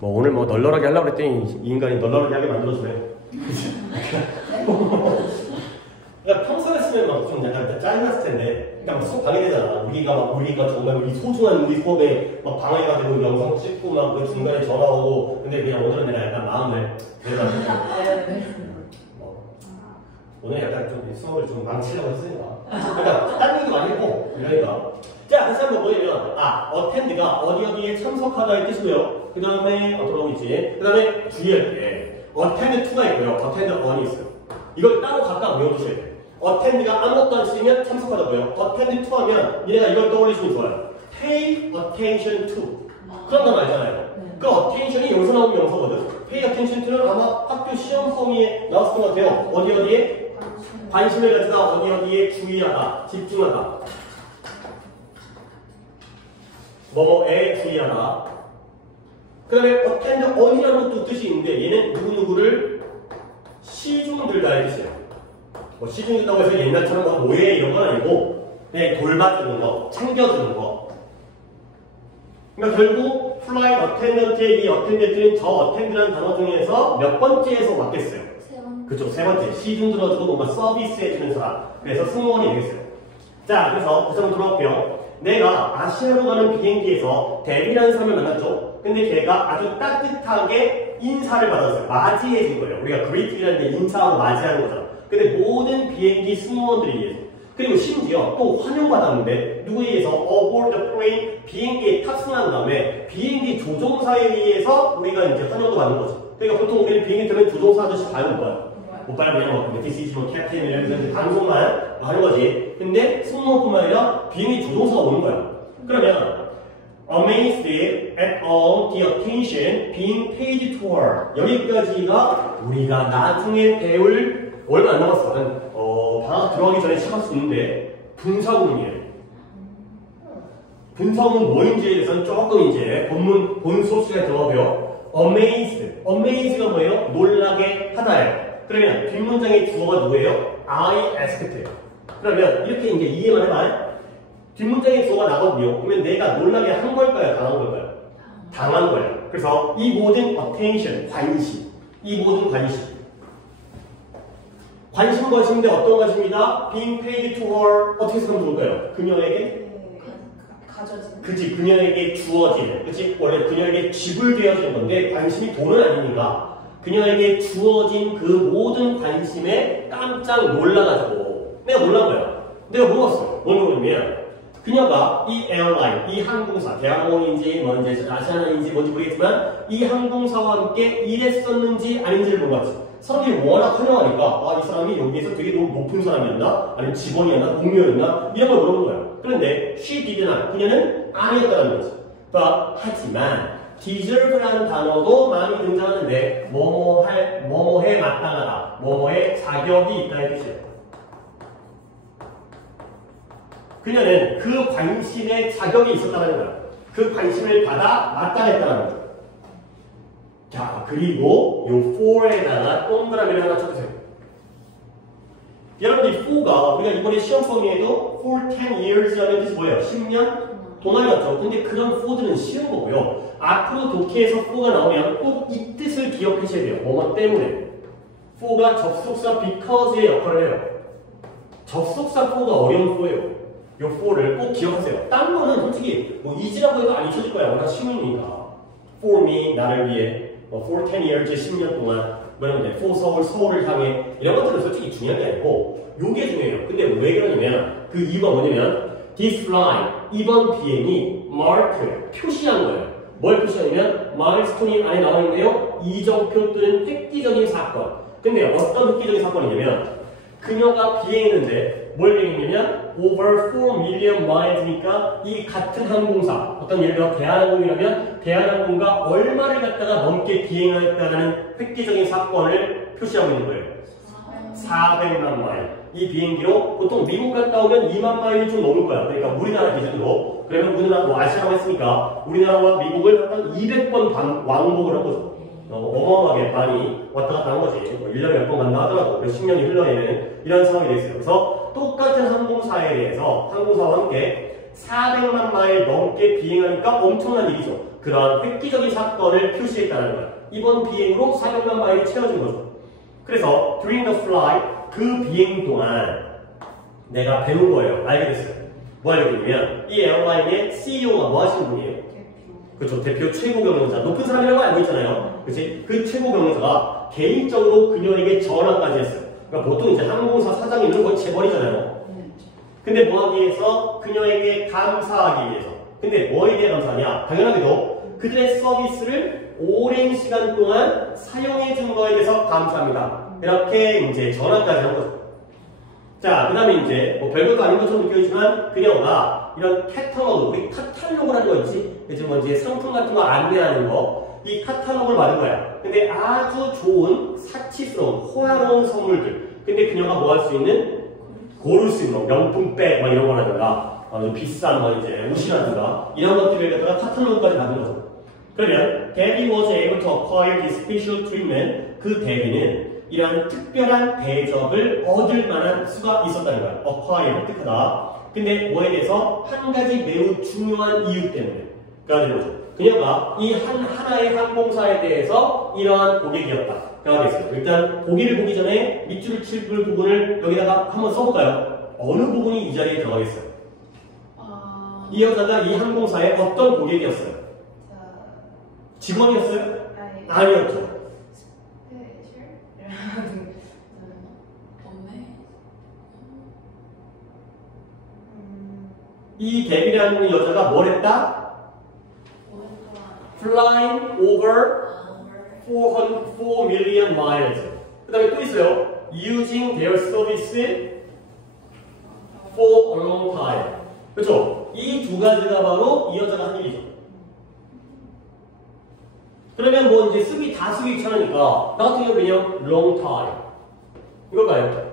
뭐 오늘 뭐 널널하게 하려고 그랬더니 이 인간이 널널하게 하게 만들어주네. 그러니까 평소에 쓰면 막 좀 약간 짜증났을 텐데, 그러니까 수업 방해되잖아. 우리가 정말 우리 소중한 우리 수업에 막 방해가 되고 영상 찍고 막 그 중간에 전화 오고, 근데 그냥 오늘은 내가 약간 마음을 내가지고 오늘 약간 좀 수업을 좀 망치려고 했으니까. 그러니까 딴 얘기도 많이 했고 이러니까. 자, 다시 한번 뭐냐면 attend가 어디에 참석하다의 뜻이고요. 그 다음에 돌아오고 있지. 그 다음에 주의할 때 attend to가 있고요. attend on이 있어요. 이걸 따로 각각 외워두셔야 돼요. attend가 아무것도 안 쓰면 참석하다고요. attend to 하면 얘네가 이걸 떠올리시면 좋아요. pay attention to. 그런 거 알잖아요. 그 attention이 여기서 나오는 명사거든. pay attention to는 아마 학교 시험 범위에 나왔을 것 같아요. 어디에 관심을 가지다, 어디에 주의하다, 집중하다. 뭐뭐에 주의하다. 그 다음에 attend on이라는 것도 뜻이 있는데 얘는 누구누구를 시중들다의 뜻이에요. 뭐 시중들다고 해서 옛날처럼 뭐 노예 이런 건 아니고 그냥 돌봐주는 거, 챙겨주는 거. 그러니까 결국 flight attendant의 이 attendant는 저 attend라는 단어 중에서 몇 번째에서 맞겠어요? 그쵸, 세 번째. 시중 들어주고 뭔가 서비스 해주는 사람. 그래서 승무원이 되겠어요. 자, 그래서 다시 한번 돌아올게요. 내가 아시아로 가는 비행기에서 데뷔라는 사람을 만났죠. 근데 걔가 아주 따뜻하게 인사를 받았어요. 맞이해 준 거예요. 우리가 greeting이라는 게 인사하고 맞이하는 거잖아. 근데 모든 비행기 승무원들에 의해서. 그리고 심지어 또 환영받았는데 누구에 의해서 aboard the plane 비행기에 탑승한 다음에 비행기 조종사에 의해서 우리가 이제 환영도 받는 거죠. 그러니까 보통 우리는 비행기 타면 조종사 아저씨 봐요, 못 봐요? 못 봐요. 그냥 뭐 this is your captain 이러면서 방송만 하는 거지. 근데 승무원뿐만 아니라 비행기 조종사가 오는 거야. 그러면 amazed at all the attention being paid to her. 여기까지가 우리가 나중에 배울 얼마 안 남았어. 방학 들어가기 전에 시작할 수 있는데 분사구문이에요. 분사구문 뭐인지에 대해서는 조금 이제 본 수업 시간에 들어가고요. amaze가 뭐예요? 놀라게 하다예요. 그러면 뒷문장의 주어가 누구예요? I asked. 그러면 이렇게 이제 이해만 해봐요. 뒷문장의 주어가 나거든요. 그러면 내가 놀라게 한 걸까요? 당한 걸까요? 당한 거예요. 그래서 이 모든 attention, 관심. 이 모든 관심. 관심 것인데 어떤 것입니다? being paid to her. 어떻게 생각하면 좋을까요? 그녀에게? 가져진. 그치, 그녀에게 주어진. 그치? 원래 그녀에게 지불되어지는 건데 관심이 돈은 아니니까 그녀에게 주어진 그 모든 관심에 깜짝 놀라가지고 내가 놀란 거야. 내가 물어봤어. 뭘 물었냐면 그녀가 이 에어라인, 이 항공사, 대한항공인지 뭐 이제 아시아나인지 뭔지 모르겠지만 이 항공사와 함께 일했었는지 아닌지를 물어봤지. 사람들이 워낙 환영하니까 이 사람이 여기에서 되게 너무 높은 사람이었나? 아니면 직원이었나? 동료였나? 이런 걸 물어본 거야. 그런데 she did not. 그녀는 아니었다는 거지. 하지만 deserve라는 단어도 많이 등장하는데 뭐뭐에 마땅하다, 뭐뭐에 자격이 있다는 뜻이에요. 그녀는 그 관심에 자격이 있었다는 거야. 그 관심을 받아 마땅했다는 거야. 자, 그리고 요 for에다가 동그라미를 하나 쳐주세요. 여러분들 이 for가 우리가 이번에 시험 범위에도 for 10 years라는 뜻이 뭐예요? 10년 동안이었죠. 근데 그런 for들은 쉬운 거고요. 앞으로 독해에서 for가 나오면 꼭 이 뜻을 기억하셔야 돼요. 뭐뭐 때문에. for가 접속사 because의 역할을 해요. 접속사 for가 어려운 for예요. 요 for를 꼭 기억하세요. 딴 거는 솔직히 뭐 easy라고 해도 안 잊혀질 거야. 워낙 쉬우니까. for me, 나를 위해. for 10 years, 10년 동안. 뭐냐면 for 서울을 향해. 이런 것들은 솔직히 중요한 게 아니고 요게 중요해요. 근데 왜 그러냐면 그 이유가 뭐냐면 this flight, 이번 비행이 mark, 표시한 거예요. 뭘 표시하냐면 milestone이 안에 나와 있네요. 이정표 또는 획기적인 사건. 근데 어떤 획기적인 사건이냐면 그녀가 비행했는데 뭘 비행했냐면 over 4 million miles니까 이 같은 항공사, 어떤 예를 들어 대한항공이라면 대한항공과 얼마를 갖다가 넘게 비행했다는 획기적인 사건을 표시하고 있는 거예요. 400만 마일. 이 비행기로 보통 미국 갔다 오면 2만 마일이 좀 넘을 거야. 그러니까 우리나라 기준으로. 그러면 우리나라 뭐 아시아라고 했으니까 우리나라와 미국을 한 200번 왕복을 한 거죠. 어마어마하게 많이 왔다 갔다 한 거지. 1년에 몇 번 간다 하더라도 10년이 흘러내는 이런 상황이 돼 있어요. 그래서 똑같은 항공사에 대해서 항공사와 함께 400만 마일 넘게 비행하니까 엄청난 일이죠. 그런 획기적인 사건을 표시했다는 거야. 이번 비행으로 400만 마일이 채워진 거죠. 그래서 during the flight 그 비행 동안 내가 배운 거예요. 알게 됐어요. 뭐 알게 됐냐면 이 에어라인의 CEO가 뭐 하시는 분이에요? 그렇죠. 대표 최고 경영자. 높은 사람이라고 알고 있잖아요. 그렇지? 그 최고 경영자가 개인적으로 그녀에게 전화까지 했어요. 그러니까 보통 이제 항공사 사장이 있는 건 재벌이잖아요. 근데 뭐 하기 위해서? 그녀에게 감사하기 위해서. 근데 뭐에 대해 감사하냐? 당연하게도 그들의 서비스를 오랜 시간 동안 사용해 준 거에 대해서 감사합니다. 이렇게 이제 전화까지 한 거죠. 자, 그 다음에 이제 뭐 별것도 아닌 것처럼 느껴지지만 그녀가 이런 카탈로그, 우리 카탈로그라는 거 있지? 요즘 뭐 이제 상품 같은 거 안내하는 거, 이 카탈로그를 받은 거야. 근데 아주 좋은 사치스러운 호화로운 선물들. 근데 그녀가 뭐 할 수 있는? 고를 수 있는 명품백 막 이런 거라든가 좀 비싼 뭐 이제 옷이라든가 이런 것들을 갖다가 카탈로그까지 받은 거죠. 그러면 Debbie was able to acquire this special treatment. 그 데뷔는 이런 특별한 대접을 얻을 만한 수가 있었다는 거야. acquire, 획득하다. 근데 뭐에 대해서 한 가지 매우 중요한 이유 때문에 가 되는 거죠. 그녀가 이 하나의 항공사에 대해서 이러한 고객이었다. 가 됐어요. 일단 보기를 보기 전에 밑줄을 칠 부분을 여기다가 한번 써볼까요? 어느 부분이 이 자리에 들어가겠어요? 이 여자가 이 항공사의 어떤 고객이었어요? 직원이었어요? 아니었죠. 이 데뷔라는 여자가 뭘 했다? Flying over 4 million miles. 그 다음에 또 있어요. Using their service for a long time. 그렇죠? 이 두 가지가 바로 이 여자가 한 일이죠. 그러면 뭐 이제 쓰기 다 쓰기 귀찮으니까 나 같은 경우 그냥 long time. 이걸까요?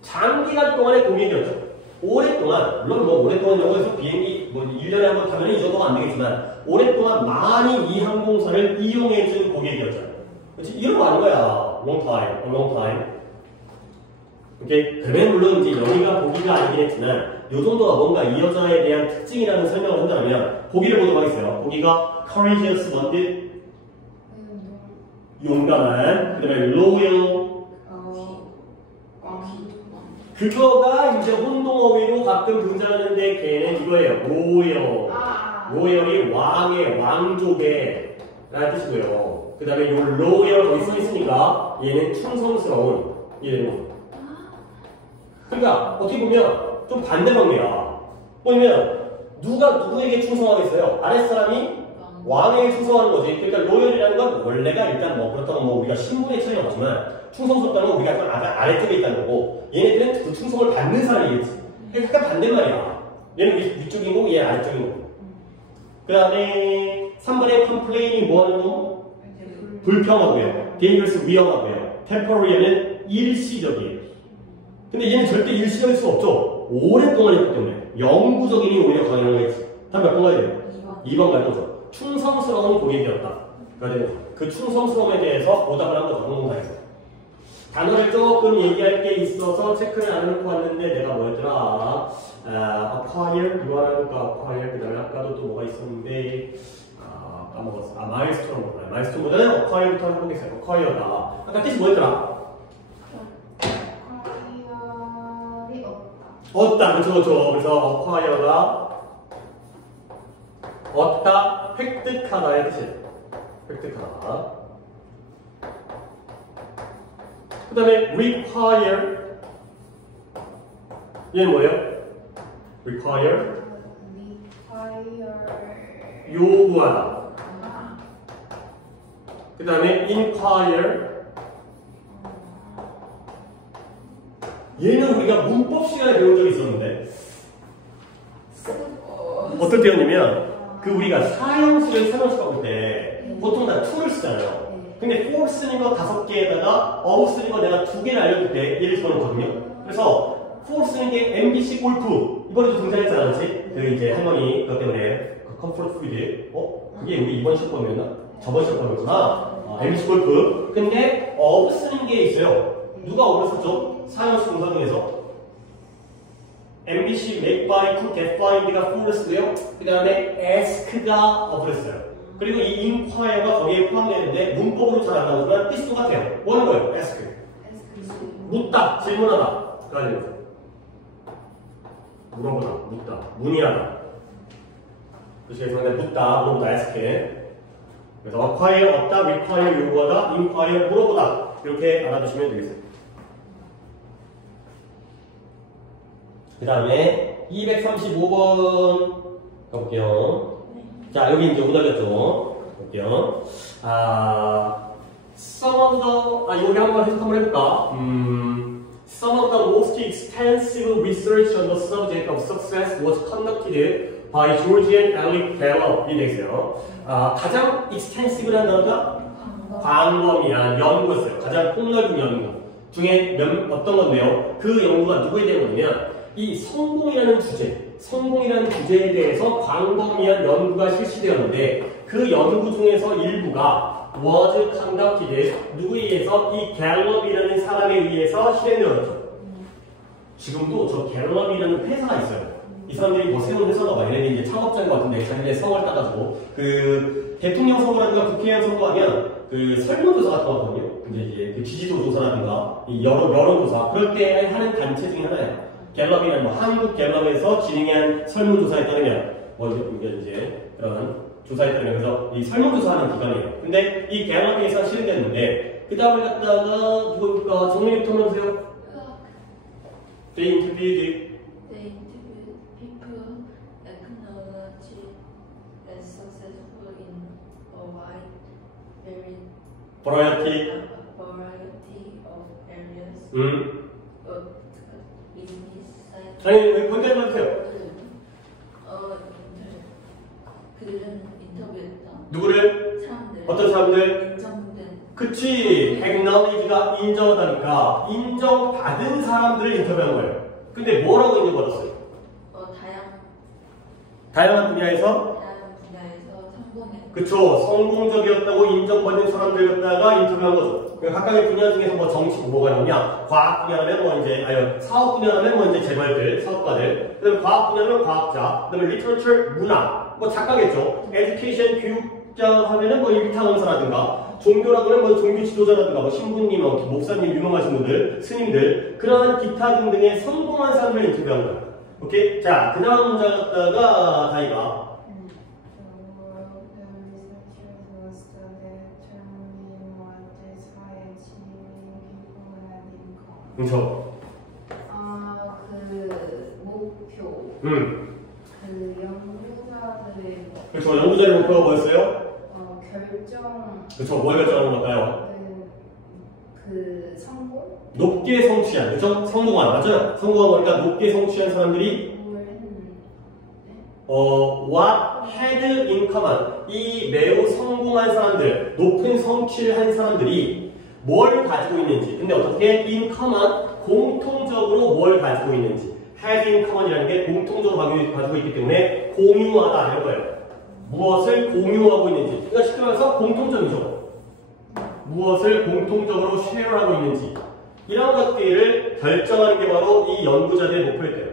장기간 동안의 고객이었죠. 오랫동안, 물론 뭐 오랫동안 영어에서 비행기 뭐 1년에 한 번 타면 이 정도가 안 되겠지만 오랫동안 많이 이 항공사를 이용해준 고객이었잖아요. 그렇지? 이런 거 아는 거야. long time, long time. 오케이? 그러면 물론 이제 여기가 보기가 아니긴 했지만 이 정도가 뭔가 이 여자에 대한 특징이라는 설명을 한다면 보기를 보도록 하겠어요. 보기가 courageous 뭔데? 용감한. 그 다음에 loyal. 그거가 이제 혼동어휘로 가끔 등장하는데 걔는 이거예요. 로열. 로열이 왕의, 왕족의 라는 뜻이고요. 그 다음에 요 로열 거기 써있으니까 얘는 충성스러운. 얘는. 그러니까 어떻게 보면 좀 반대방이야. 뭐냐면 누가 누구에게 충성하겠어요? 아랫사람이 왕에게 충성하는 거지. 그러니까 로열이라는 건 원래가 일단 뭐 그렇다고 뭐 우리가 신분의 차이가 없지만 충성스럽다는 건 우리가 좀 아래쪽에 있다는 거고 얘네들은 그 충성을 받는 사람이겠지. 그러니까 약간 반대말이야. 얘는 위쪽인 거고 얘 아래쪽인 거고. 그 다음에 3번에 complain이 뭐하는 거? 불평하고요. dangerous 위험하고요. temporary는 일시적이에요. 근데 얘는 절대 일시적일 수가 없죠. 오랫동안 했기 때문에. 영구적인이 오히려 강연한 거겠지. 다음 몇 번 가야 돼요? 2번 가는 거죠. 충성스러운 고객이었다. 그 충성스러움에 대해서 보답을 한 거죠. 항공사에서. 단어를 조금 얘기할 게 있어서 체크를 안 해놓고 왔는데 내가 뭐였더라? acquire, 이거 하나 해볼까? acquire, 그 다음에 아까도 또 뭐가 있었는데 까먹었어. milestone. milestone보다는 acquire부터 해보겠어요. acquire다. 아까 뜻이 뭐였더라? 얻다. 그렇죠. 그래서 acquire가 얻다, 획득하다의 뜻이에요. 획득하다. 그 다음에 require. 얘는 뭐예요? require. 요구하다. 그 다음에 inquire. 얘는 우리가 문법 시간에 배운 적이 있었는데 어떨 때였냐면 그 우리가 사형식을 사형식 바꿀 때 보통 다 to를 쓰잖아요. 근데 for 쓰는 거 5개에다가 of 쓰는 거 내가 2개를 알려줄 때 얘를 집어넣거든요. 그래서 for 쓰는 게 MBC 골프 이번에도 등장했잖아, 그렇지? 그 이제 할머니 그것 때문에 그 컴포트 푸드 그게 우리 이번 시험 범위였나? 저번 시험 범위였구나. MBC 골프. 근데 of 쓰는 게 있어요. 누가 of를 썼죠? 사형식 동사 중에서 MBC make by to get find가 false고요. 그 다음에 ask가 어플했어요. 그리고 이 inquire가 거기에 포함되는데 문법으로 잘 안 나오지만 뜻이 똑같아요. 뭐 하는 거예요? ask. 묻다, 질문하다. 그 아니에요. 물어보다, 묻다, 문의하다. 그래서 묻다, 물어보다, ask. 그래서 acquire 얻다, require 요구하다, inquire 물어보다. 이렇게 알아두시면 되겠어요. 그 다음에 235번 가볼게요. 자, 여기 이제 오달렸죠. 볼게요. Some of the, 여기 한번 해석 한번 해볼까? Some of the most extensive research on the subject of success was conducted by George and Alec Gallup. 이 되겠어요. 가장 extensive라는 단어가 광범위한 연구였어요. 가장 폭넓은 연구 중에 어떤 건데요? 그 연구가 누구에 대한 거냐면 이 성공이라는 주제에 대해서 광범위한 연구가 실시되었는데 그 연구 중에서 일부가 was conducted 누구에 의해서 이 갤럽이라는 사람에 의해서 실행되었죠. 지금도 저 갤럽이라는 회사가 있어요. 이 사람들이 뭐 세운 회사가 막 얘네들이 이제 창업자인 것 같은데 자기네 성을 따가지고 그 대통령 선거라든가 국회의원 선거하면 그 설문조사 같은 거 하거든요. 근데 이제 그 지지도 조사라든가 이 여론조사 그럴 때 하는 단체 중에 하나예요. 갤럽이라는 뭐 한국 갤럽에서 진행한 설문조사에 따르면 이제 그런 조사에 따르면 그래서 이 설문조사하는 기관이에요. 근데 이 갤럽에서 실행됐는데 그 다음에 갖다가 누구일까? 정민이 부터 해보세요. They interviewed people acknowledged as successful in a wide variety of areas. 아니 거기까지만 해주세요. 그들은 인터뷰했다. 누구를? 사람들. 어떤 사람들? 인정된. 그치. acknowledge가 인정하다니까 인정받은 사람들을 인터뷰한 거예요. 근데 뭐라고 인정받았어요? 다양한 분야에서 성공했다. 그쵸. 성공적이었다고 인정받는 사람들 갖다가 인터뷰한 거죠. 각각의 분야 중에서 뭐 정치 뭐가 있느냐, 과학 분야라면 뭐 이제, 사업 분야라면 뭐 이제 재벌들, 사업가들, 그 다음에 과학 분야면 과학자, 그 다음에 literature, 문화, 뭐 작가겠죠. education, 교육자 하면은 뭐 일타 강사라든가, 종교라고 하면 뭐 종교 지도자라든가, 뭐 신부님, 목사님, 유명하신 분들, 스님들, 그러한 기타 등등의 성공한 사람을 인터뷰한 거예요. 오케이? 자, 그 다음 문제 갖다가 다이가 그쵸. 그 목표. 그 연구자들의 그쵸. 연구자의 목표가 뭐였어요? 결정. 그쵸. 뭘 결정하는 걸까요? 그 성공? 높게 성취한, 그쵸? 성공한, 맞아요? 성공한 거니까 높게 성취한 사람들이 what had in common. 이 매우 성공한 사람들, 높은 성취를 한 사람들이 뭘 가지고 있는지. 근데 어떻게 in common 공통적으로 뭘 가지고 있는지. have in common이라는 게 공통적으로 가지고 있기 때문에 공유하다 이런 거예요. 무엇을 공유하고 있는지. 그러니까 쉽게 말해서 공통점이죠. 무엇을 공통적으로 share하고 있는지. 이런 것들을 결정하는 게 바로 이 연구자들의 목표일 때예요.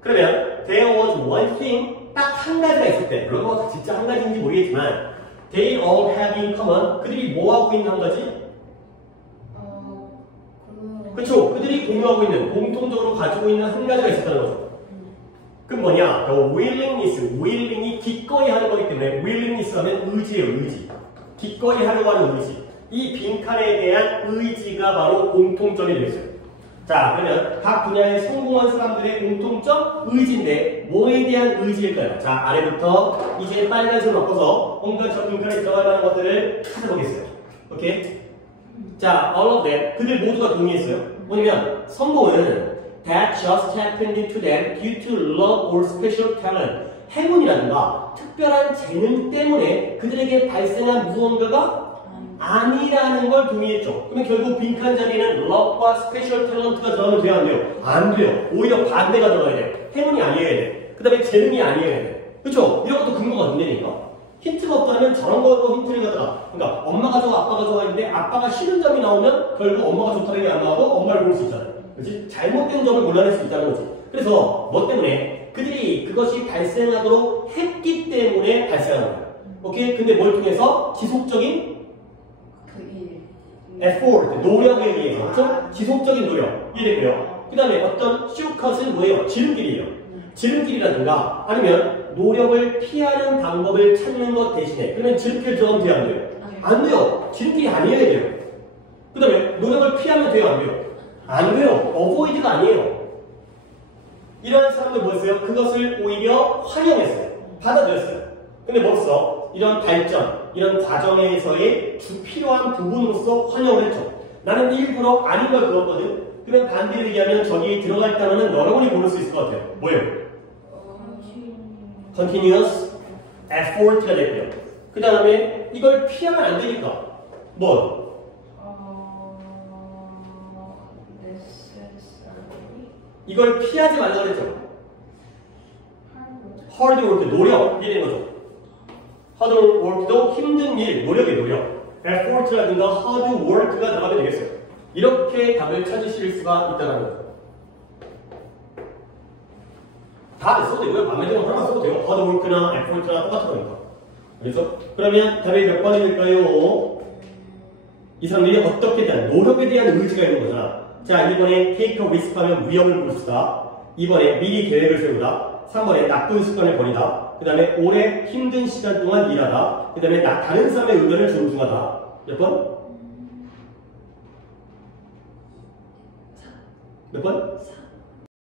그러면 there was one thing 딱 한 가지가 있을 때, 물론 뭐 진짜 한 가지인지 모르겠지만 they all have in common. 그들이 뭐 하고 있는 한 가지? 그쵸. 그들이 공유하고 있는, 공통적으로 가지고 있는 한 가지가 있었다는 거죠. 그럼 뭐냐? willing이 기꺼이 하는 거기 때문에 willingness 하면 의지예요, 의지. 기꺼이 하려고 하는 의지. 이 빈칸에 대한 의지가 바로 공통점이 되겠어요. 자, 그러면 각 분야에 성공한 사람들의 공통점 의지인데 뭐에 대한 의지일까요? 자, 아래부터 이제 빨간색으로 바꿔서 뭔가 저 빈칸에 들어갈 만한 것들을 찾아보겠어요. 오케이? 자, all of them. 그들 모두가 동의했어요. 뭐냐면 성공은 that just happened to them due to luck or special talent. 행운이라든가 특별한 재능 때문에 그들에게 발생한 무언가가 아니라는 걸 동의했죠. 그러면 결국 빈칸 자리에는 luck과 special talent가 들어가면 돼요, 안 돼요? 안 돼요. 오히려 반대가 들어가야 돼. 행운이 아니어야 돼. 그 다음에 재능이 아니어야 돼. 그렇죠? 이런 것도 근거가 된다니까. 힌트가 없다면 저런 거로 힌트를 가다가, 그러니까 엄마가 좋아, 아빠가 좋아 했는데 아빠가 싫은 점이 나오면 결국 엄마가 좋다는 게 안 나오고 엄마를 볼 수 있잖아요. 그렇지? 잘못된 점을 골라낼 수 있다는 거지. 그래서 뭐 때문에? 그들이 그것이 발생하도록 했기 때문에 발생하는 거야. 오케이? 근데 뭘 통해서? 지속적인 effort, 노력에 의해서. 그렇죠? 지속적인 노력. 이해되고요. 그 다음에 어떤 shortcut은 뭐예요? 지름길이에요. 지름길이라든가 아니면 노력을 피하는 방법을 찾는 것 대신에 그러면 지름길 들어가면 돼요? 안 돼요? 안 돼요. 지름길이 아니어야 돼요. 그 다음에 노력을 피하면 돼요? 안 돼요? 안 돼요. avoid가 아니에요. 이런 사람들 뭐였어요? 그것을 오히려 환영했어요. 받아들였어요. 근데 뭐였어? 이런 발전, 이런 과정에서의 필요한 부분으로서 환영을 했죠. 나는 일부러 아닌 걸 그었거든. 그럼 반대로 얘기하면 저기 들어가 있다면 여러분이 고를 수 있을 것 같아요. 뭐예요? continuous effort가 됐고요. 그 다음에 이걸 피하면 안 되니까 뭐? 이걸 피하지 말라고 그랬죠. hard work, 노력 이런 거죠. hard work도 힘든 일, 노력의 노력. effort라든가 hard work가 들어가면 되겠어요. 이렇게 답을 찾으실 수가 있다는 거죠. 다 써도 되고요. 마음에 드는 거 하나만 써도 돼요. hard work나 effort나 똑같은 거니까. 그래서 그러면 답이 몇 번일까요? 이 사람들이 어떻게 대한 노력에 대한 의지가 있는 거잖아. 자, 1번에 take a risk 하면 위험을 볼 수다. 2번에 미리 계획을 세우다. 3번에 나쁜 습관을 버리다. 그 다음에 오래 힘든 시간 동안 일하다. 그 다음에 다른 사람의 의견을 존중하다. 몇 번? 몇 번?